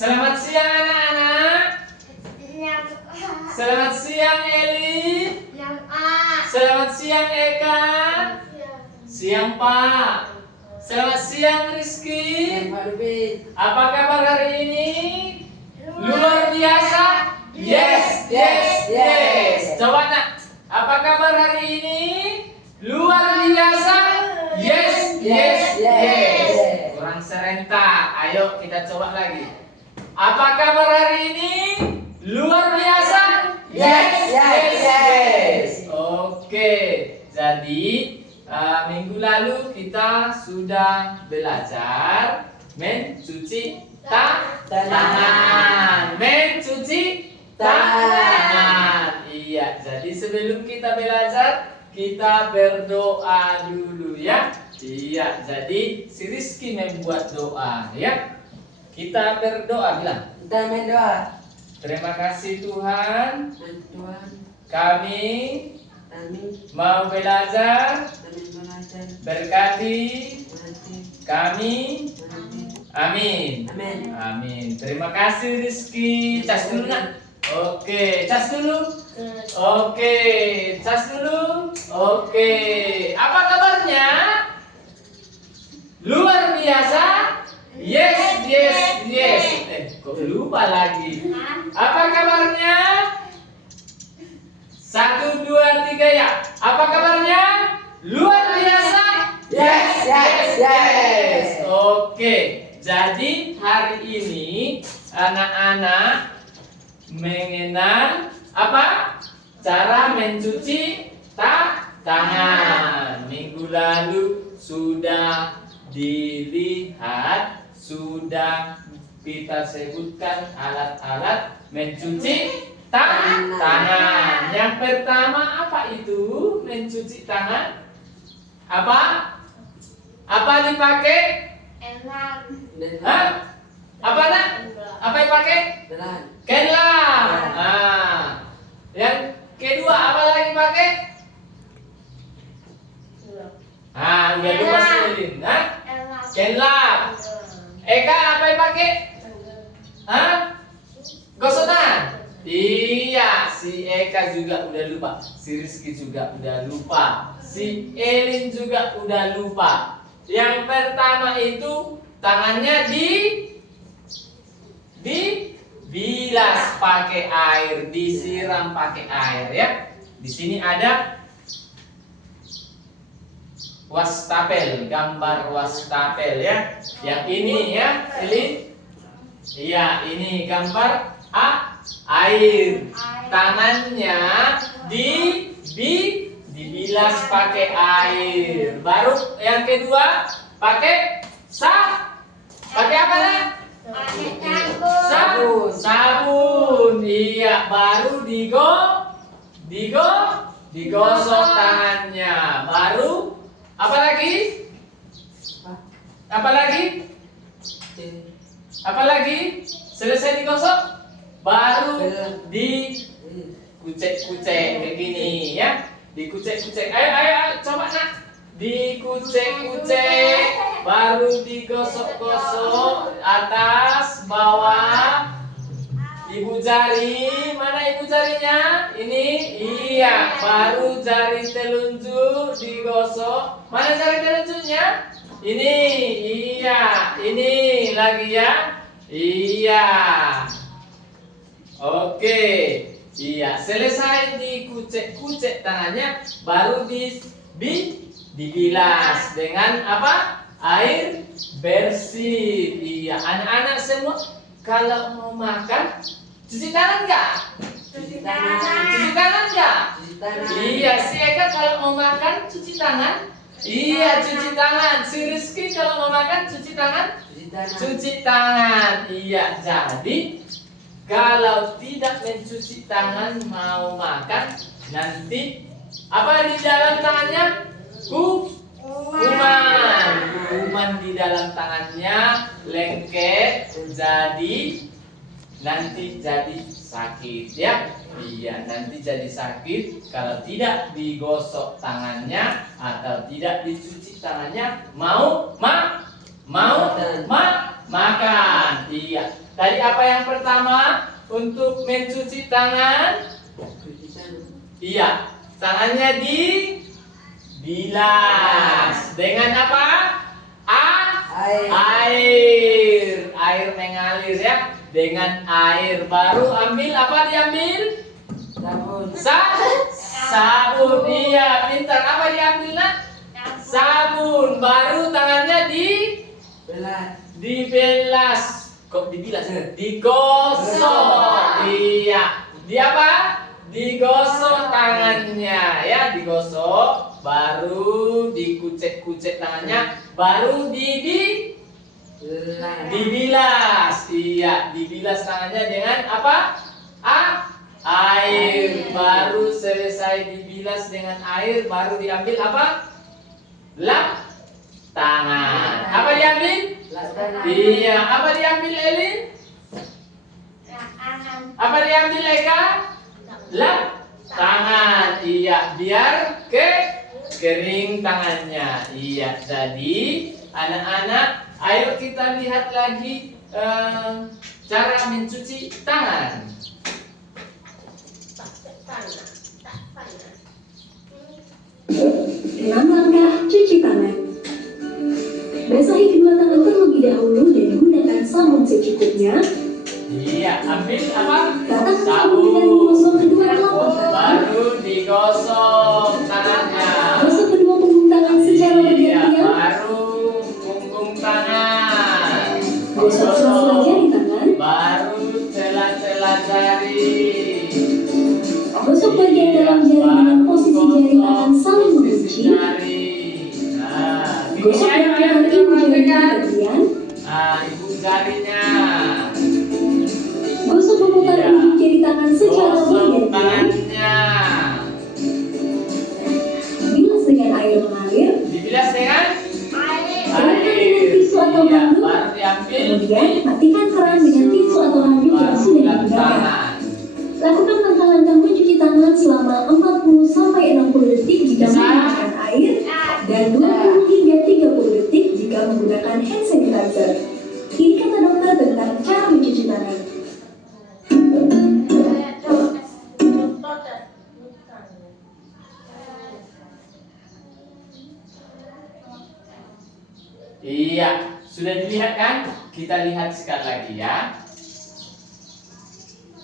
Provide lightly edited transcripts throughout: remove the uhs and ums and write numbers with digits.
Selamat siang anak-anak. Selamat siang Eli. Selamat siang Eka. Siang Pak. Selamat siang Rizky. Apa kabar hari ini? Luar biasa. Yes, yes, yes. Coba nak. Apa kabar hari ini? Luar biasa. Yes, yes, yes. Kurang serentak. Ayo kita coba lagi. Apa kabar hari ini? Luar biasa. Yes, yes, yes. Oke. Jadi minggu lalu kita sudah belajar mencuci tangan. Mencuci tangan. Iya. Jadi sebelum kita belajar, kita berdoa dulu ya. Iya. Jadi si Rizky membuat doa ya. Kita berdoa, bilang. Kita berdoa. Terima kasih Tuhan. Kami mau belajar. Berkati kami. Amin. Amin. Terima kasih Rizky. Cas dulu nak. Oke, cas dulu. Oke, cas dulu. Oke. Apa kabarnya? Luar biasa. Yes, yes, yes. Kok lupa lagi? Apa kabarnya? 1, 2, 3 ya. Apa kabarnya? Luar biasa. Yes, yes, yes. Oke. Jadi hari ini anak-anak mengenal apa? Cara mencuci tangan. Minggu lalu sudah dilihat, sudah kita sebutkan alat-alat mencuci tangan. Yang pertama apa itu mencuci tangan? Apa? Apa dipakai? Hah? Apa nak? Apa dipakai? Kenlap. Nah, yang kedua apa lagi pakai? Ah, udah lupa sebelin. Hah? Kenlap. Eka apa yang pakai? Hah? Gosok tangan? Iya, si Eka juga udah lupa. Si Rizky juga udah lupa. Si Elin juga udah lupa. Yang pertama itu tangannya dibilas pakai air, disiram pakai air ya. Di sini ada wastafel, gambar wastafel ya. Yang ini ya, Elin. Iya, ini gambar air. Tangannya dibilas pakai air. Baru yang kedua pakai pakai apa nih? Sabun. Iya, baru digosok tangannya. Baru apa lagi? Apa lagi? Apa lagi? Selesai digosok, baru dikucek-kucek kayak gini ya. Dikucek-kucek. Ayo, coba nak. Dikucek-kucek, baru digosok-gosok atas, bawah. Ibu jari, mana ibu jarinya? Ini, iya. Baru jari telunjuk digosok. Mana jari telunjuknya? Ini, iya. Ini lagi ya. Iya. Oke. Iya, selesai dikucek-kucek tangannya, baru dibilas dengan apa? Air bersih. Iya, anak-anak semua kalau mau makan cuci tangan nggak? Cuci tangan nggak? Iya, si Eka kalau mau makan cuci tangan. Iya, cuci tangan. Si Rizky kalau mau makan cuci tangan. Cuci tangan. Iya, jadi kalau tidak mencuci tangan mau makan, nanti apa di dalam tangannya? Kuman di dalam tangannya lengket, jadi nanti jadi sakit ya. Iya, nanti jadi sakit kalau tidak digosok tangannya atau tidak dicuci tangannya. Mau Makan. Iya. Tadi apa yang pertama untuk mencuci tangan? Iya. Tangannya dibilas. Dengan apa? Air. Air mengalir ya. Dengan air. Baru ambil apa diambil? Sabun. Iya, pintar. Apa diambil nak? Sabun. Baru tangannya dibelas. Kok dibilas? Digosok. Iya. Di apa? Digosok tangannya ya, digosok. Baru dikucek-kucek tangannya. Baru dibilas. Iya, dibilas tangannya dengan apa? Air. Baru selesai dibilas dengan air, baru diambil apa? Lap tangan. Apa diambil? Iya. Apa diambil Elin? Apa diambil Eka? Lap tangan. Iya. Biar kering tangannya. Iya. Jadi anak-anak, ayo kita lihat lagi cara mencuci tangan. 6 langkah cuci tangan. Basahi kedua tangan terlebih dahulu dan gunakan sabun secukupnya. Iya, ambil apa? Ratakan sabun dengan menggosok kedua telapak tangan. Baru digosok tangannya. Gosok kedua punggung tangan secara Iya, bergantian. baru punggung tangan. Gosok sela-sela jari tangan. Baru celah-celah jari. Gosok bagian dalam jari dengan posisi jari tangan saling mengunci. Gosok bagian ibu jari bergantian. Ibu jarinya. Gosok memutar ujung jari tangan secara Gosok bergantian. tangannya. Bilas dengan air mengalir. Dibilas dengan Keringkan dengan tisu atau Iya, handuk. baru diambil. Kemudian matikan keran dengan tisu atau handuk yang Baru sudah lap digunakan. tangan. Lakukan langkah-langkah mencuci tangan selama 40-60 detik jika Bisa. menggunakan air dan 20 hingga 30 detik jika menggunakan hand sanitizer. Ini kata dokter tentang cara mencuci tangan. Iya, sudah dilihat kan? Kita lihat sekali lagi ya.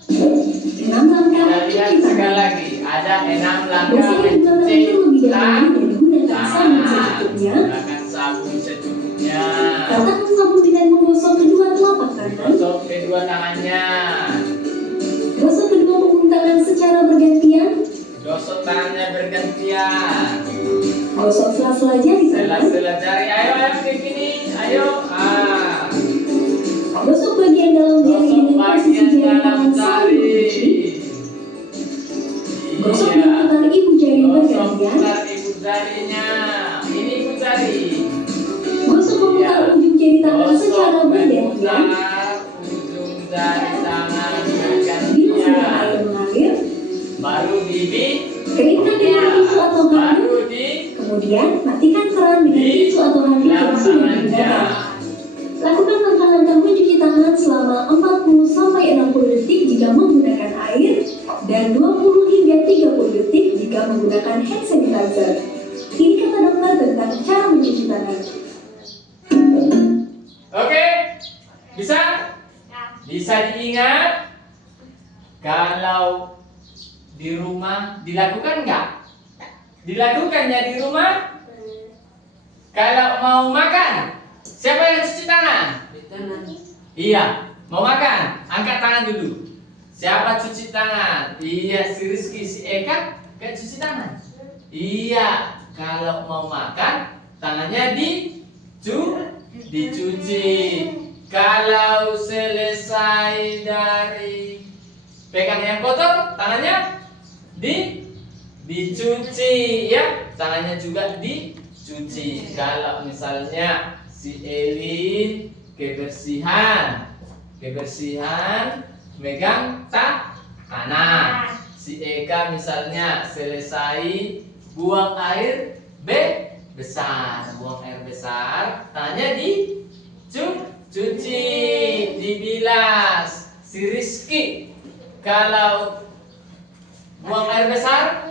6 langkah Kita lihat cuci sekali tangan. lagi. Ada 6 langkah Basahi kedua tangan mencuci terlebih dahulu dan gunakan sabun tangan. secukupnya. Gunakan sabun secukupnya. Ratakan sabun dengan menggosok kedua telapak tangan. Gosok kedua tangannya. Gosok kedua punggung tangan secara bergantian. Gosok tangannya bergantian. Gosok sela-sela jari tangan. Sela-sela jari. Ayo ke sini. Ayo. Gosok bagian dalam jari Gosok dengan posisi bagian jari dalam tangan saling jari. mengunci. Gosok Iya. dan putar ibu jari Gosok bergantian. putar ibu jarinya. Ini ibu jari. Gosok memutar Iya. ujung jari tangan Gosok secara bergantian. memutar ujung jari tangan Bilas dengan bergantian. air mengalir. Baru Keringkan dengan tisu atau handuk. baru Kemudian matikan keran dengan tisu atau handuk yang sudah digunakan. Lakukan langkah-langkah mencuci tangan selama 40-60 detik jika menggunakan air dan 20 hingga 30 detik jika menggunakan hand sanitizer. Ini kata dokter tentang cara mencuci tangan. Oke, bisa? Bisa diingat? Kalau di rumah dilakukan nggak? Dilakukannya di rumah? Kalau mau makan, siapa yang cuci tangan? Iya, mau makan, angkat tangan dulu. Siapa cuci tangan? Iya, si Rizky, si Eka, kayak cuci tangan. Iya, kalau mau makan, tangannya dicuci. Kalau selesai dari pegang yang kotor, tangannya dicuci ya, tangannya juga dicuci. Kalau misalnya si Elin kebersihan megang tangan. Si Eka misalnya selesai buang air besar, tangannya dicuci. cuci, dibilas. Si Rizky kalau buang air besar,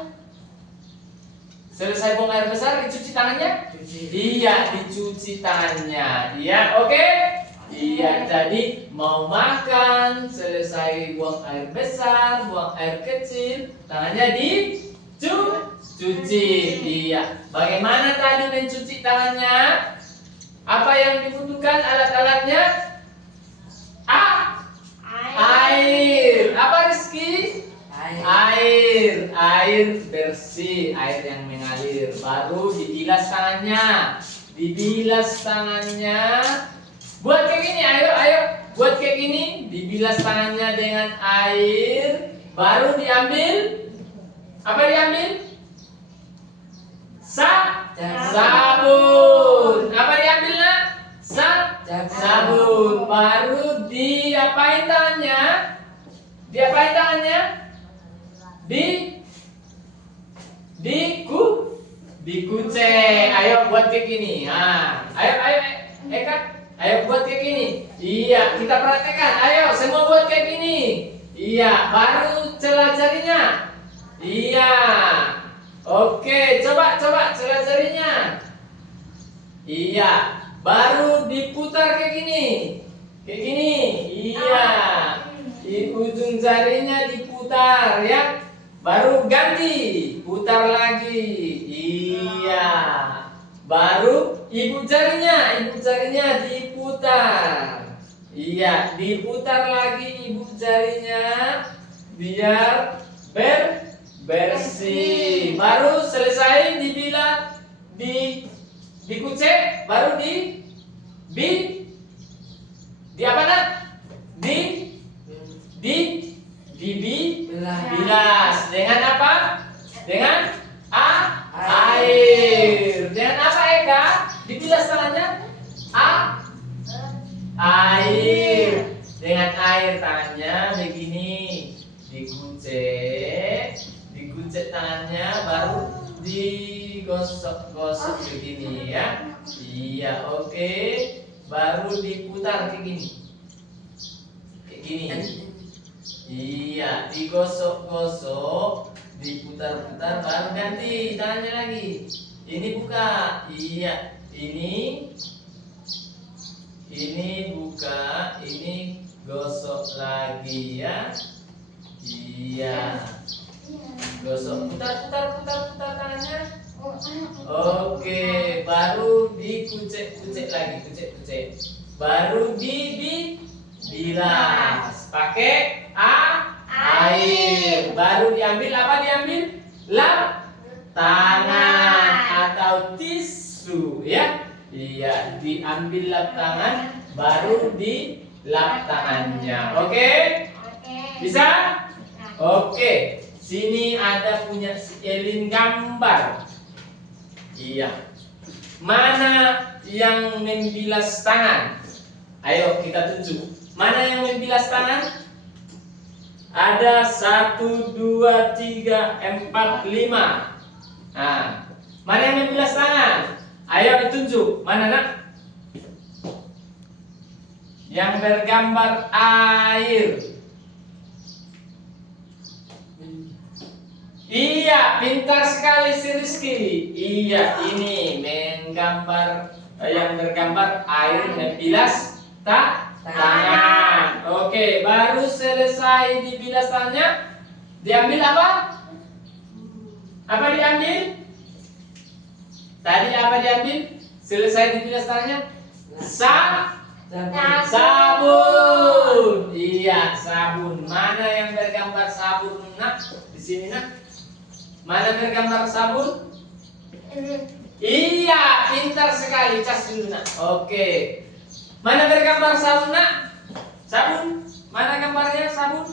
selesai buang air besar, dicuci tangannya? Iya, dicuci tangannya. Iya, oke? Iya, jadi mau makan, selesai buang air besar, buang air kecil, tangannya dicuci. Iya. Bagaimana tadi mencuci tangannya? Apa yang dibutuhkan alat-alatnya? Air. Apa Rizky? Air bersih, air yang mengalir. Baru dibilas tangannya. Dibilas tangannya. Buat kayak gini, ayo. Buat kayak gini, dibilas tangannya dengan air. Baru diambil. Apa diambil? Sabun. Apa diambil nak? Sabun. Baru diapain tangannya? Diapain tangannya? Dikucek. Ayo buat kayak gini. Nah, ayo Eka, ayo buat kayak gini. Iya, kita praktekkan. Ayo semua buat kayak gini. Iya, baru celah jarinya. Iya. Oke, coba celah jarinya. Iya, baru diputar kayak gini. Kayak gini. Iya. Di ujung jarinya diputar ya. Baru ganti, putar lagi. Iya. Baru ibu jarinya diputar. Iya, diputar lagi ibu jarinya biar bersih. Baru selesai dibilas, dikucek, baru di apa nak? Dibilas dengan apa? Dengan air. Dengan apa Eka? Dibilas tangannya? Air. Dengan air tangannya begini. Dikucek tangannya, baru digosok-gosok begini ya. Iya, oke. Baru diputar kayak gini. Kayak gini. Iya, digosok-gosok, diputar-putar, baru ganti tangannya lagi. Ini buka. Iya, ini buka, ini gosok lagi ya. Iya. Gosok, putar tangannya. Oke, baru dikucek lagi, kucek. Baru dibilas pakai air. Baru diambil apa? Lap tangan atau tisu ya. Iya, diambil lap tangan, baru dilap tangannya. Oke? Bisa? Oke. Sini ada punya si Elin gambar. Iya. Mana yang membilas tangan? Ayo kita tunjuk. Mana yang membilas tangan? Ada 1, 2, 3, 4, 5. Nah, mana yang membilas tangan? Ayo ditunjuk. Mana nak? Yang bergambar air. Iya, pintar sekali si Rizky. Iya, ini menggambar, yang bergambar air membilas tangan. Oke, baru selesai dibilas tangannya, diambil apa? Apa diambil? Tadi apa diambil? Selesai dibilas tangannya? Sabun. Iya, sabun. Mana yang bergambar sabun nak? Di sini nak. Mana bergambar sabun? Iya, pintar sekali. Cas dulu nak. Oke. Mana bergambar sabun nak? Sabun. Mana gambarnya sabun?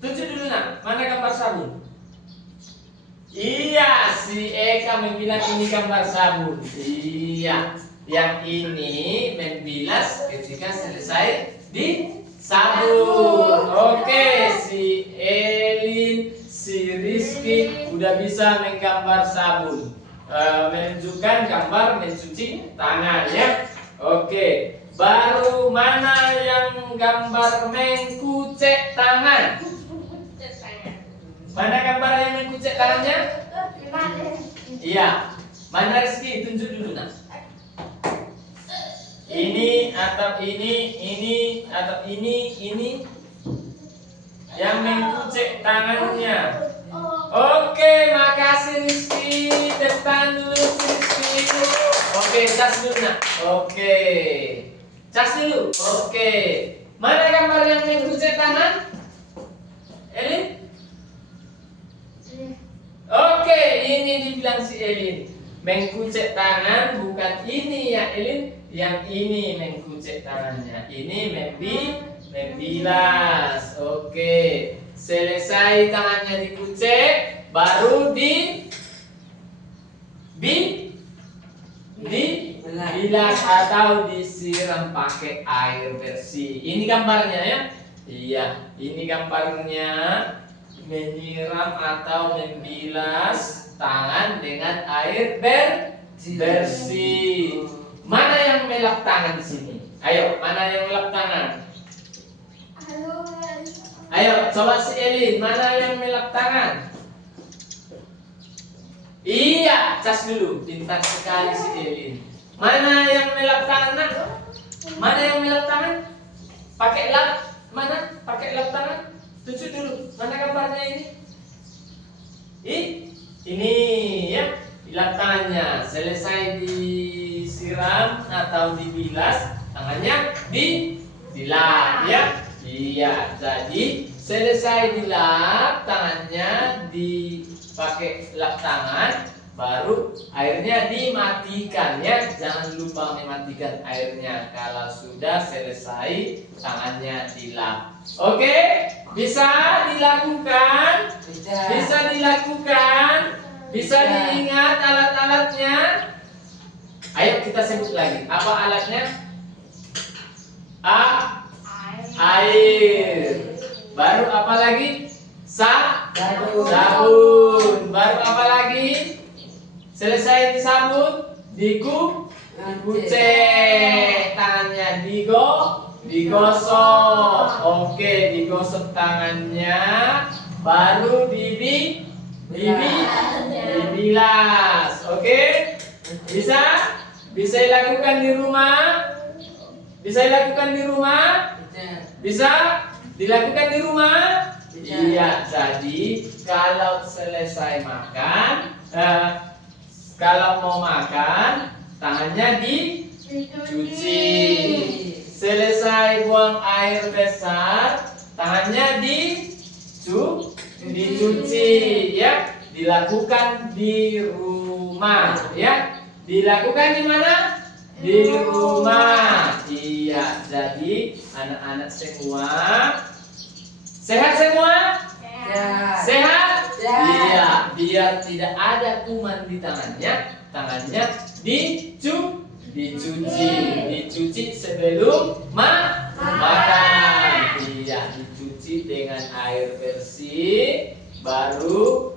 Tunjuk dulu nak. Mana gambar sabun? Iya, si Eka membilang ini gambar sabun. Iya, yang ini membilas ketika selesai di sabun. Oke, si Elin, si Rizky udah bisa menggambar sabun, menunjukkan gambar mencuci tangan ya. Oke. Baru mana yang gambar mengkucek tangan? Mana gambar yang mengkucek tangannya? Iya. Mana Rizky? Tunjuk dulu nak. Ini atau ini atau ini yang mengkucek tangannya. Oke, makasih Rizky. Tepuk tangan dulu Rizky. Oke, cas dulu nak. Oke, cas dulu. Oke, mana gambar yang mengkucek tangan? Elin? Oke, ini dibilang si Elin. Mengkucek tangan bukan ini ya Elin. Yang ini mengkucek tangannya. Ini membilas. Oke. Selesai tangannya dikucek, baru dibilas atau disiram pakai air bersih. Ini gambarnya ya. Iya, ini gambarnya menyiram atau membilas tangan dengan air bersih. Mana yang melap tangan di sini? Ayo, mana yang melap tangan? Ayo, coba si Elin, mana yang melap tangan? Iya, cas dulu. Pintar sekali si Elin. Mana yang melap tangan, nak? Mana yang melap tangan? Pakai lap. Mana? Pakai lap tangan. Tunjuk dulu. Mana gambarnya ini? Ini ya. Dilap tangannya. Selesai disiram atau dibilas, tangannya dilap ya. Iya, jadi selesai dilap tangannya, dipakai lap tangan, baru airnya dimatikan ya. Jangan lupa mematikan airnya kalau sudah selesai tangannya dilap. Oke, bisa dilakukan? Bisa dilakukan? Bisa diingat alat-alatnya? Ayo kita sebut lagi. Apa alatnya? Air. Baru apa lagi? Sabun. Baru apa lagi? Selesai disabun, dikucek tangannya, digosok. Oke, digosok tangannya, baru dibilas. Oke? Bisa dilakukan di rumah? Bisa dilakukan di rumah? Bisa dilakukan di rumah? Iya, jadi kalau selesai makan, kalau mau makan, tangannya dicuci. Selesai buang air besar, tangannya dicuci, ya. Dilakukan di rumah, ya. Dilakukan di mana? Di rumah. Iya, jadi anak-anak semua sehat semua? Sehat? Iya, biar tidak ada kuman di tangannya dicuci sebelum makan. Iya, dicuci dengan air bersih, baru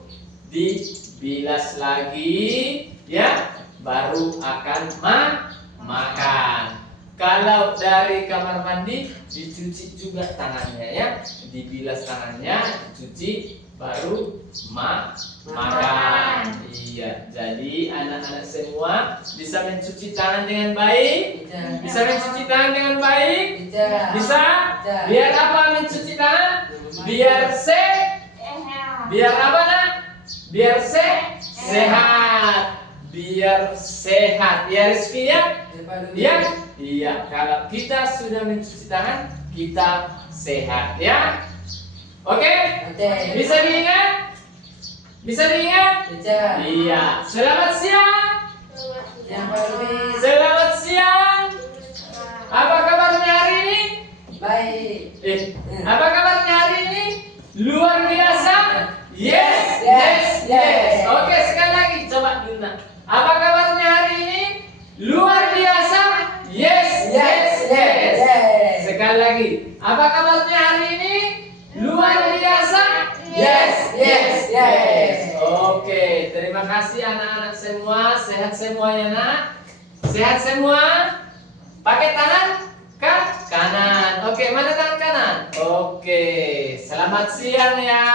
dibilas lagi, ya, baru akan makan. Kalau dari kamar mandi dicuci juga tangannya ya, dibilas tangannya, dicuci, baru makan. Iya, jadi anak-anak semua bisa mencuci tangan dengan baik. Bisa mencuci tangan dengan baik. Bisa. Biar apa mencuci tangan? Biar biar apa nak? Biar sehat. Biar sehat. Ya Rizky ya. Ya. Iya, kalau kita sudah mencuci tangan, kita sehat ya. Oke? Bisa diingat? Bisa diingat? Iya. Selamat siang. Selamat siang. Apa kabarnya hari ini? Baik. Apa kabarnya hari ini? Luar biasa? Yes. Oke, sekali lagi coba Dina. Apa kabarnya hari ini? Luar biasa? Yes. Sekali lagi. Apa kabarnya hari ini? Luar biasa? Yes. Oke, terima kasih anak-anak semua. Sehat semuanya nak? Sehat semua? Pakai tangan kanan. Oke, mana tangan kanan? Oke, selamat siang ya.